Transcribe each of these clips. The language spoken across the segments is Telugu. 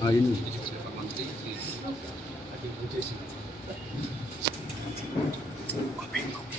아, 있는. 커피, 커피.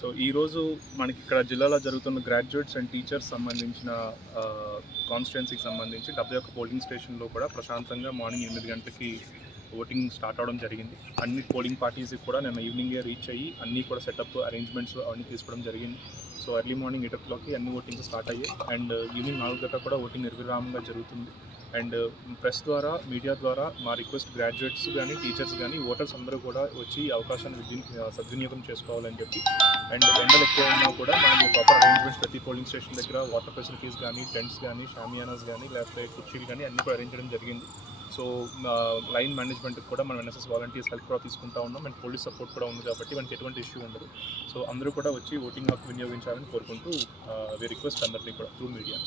సో ఈరోజు మనకి ఇక్కడ జిల్లాలో జరుగుతున్న గ్రాడ్యుయేట్స్ అండ్ టీచర్స్ సంబంధించిన కాన్స్టిట్యున్సీకి సంబంధించి డెబ్బై ఒక్క పోలింగ్ స్టేషన్లో కూడా ప్రశాంతంగా మార్నింగ్ ఎనిమిది గంటలకి ఓటింగ్ స్టార్ట్ అవడం జరిగింది. అన్ని పోలింగ్ పార్టీస్కి కూడా నేను ఈవినింగే రీచ్ అయ్యి అన్నీ కూడా సెటప్ అరేంజ్మెంట్స్ అవన్నీ తీసుకోవడం జరిగింది. సో ఎర్లీ మార్నింగ్ ఎయిట్ ఓ క్లాక్కి అన్ని ఓటింగ్స్ స్టార్ట్ అయ్యాయి. అండ్ ఈవినింగ్ నాలుగు దాకా కూడా ఓటింగ్ నిర్విరామంగా జరుగుతుంది. అండ్ ప్రెస్ ద్వారా మీడియా ద్వారా మా రిక్వెస్ట్ గ్రాడ్యుయేట్స్ కానీ టీచర్స్ కానీ ఓటర్స్ అందరూ కూడా వచ్చి ఈ అవకాశాన్ని సద్వినియోగం చేసుకోవాలని చెప్పి. అండ్ ఎండలు ఎక్కువ ఉన్నా కూడా మనం ప్రాపర్ అరేంజ్మెంట్స్ ప్రతి పోలింగ్ స్టేషన్ దగ్గర వాటర్ ఫెసిలిటీస్ కానీ టెంట్స్ కానీ షామియానాస్ కానీ లేకపోతే కుర్చీలు కానీ అన్ని కూడా అరేంజ్ చేయడం జరిగింది. సో లైన్ మేనేజ్మెంట్కి కూడా మనం ఎన్ఎస్ఎస్ వాలంటీర్స్ హెల్ప్ కూడా తీసుకుంటా ఉన్నాం. అండ్ పోలీస్ సపోర్ట్ కూడా ఉంది కాబట్టి మనకి ఎటువంటి ఇష్యూ ఉండదు. సో అందరూ కూడా వచ్చి ఓటింగ్ హక్కు వినియోగించాలని కోరుకుంటూ వి రిక్వెస్ట్ అందరినీ కూడా త్రూ మీడియా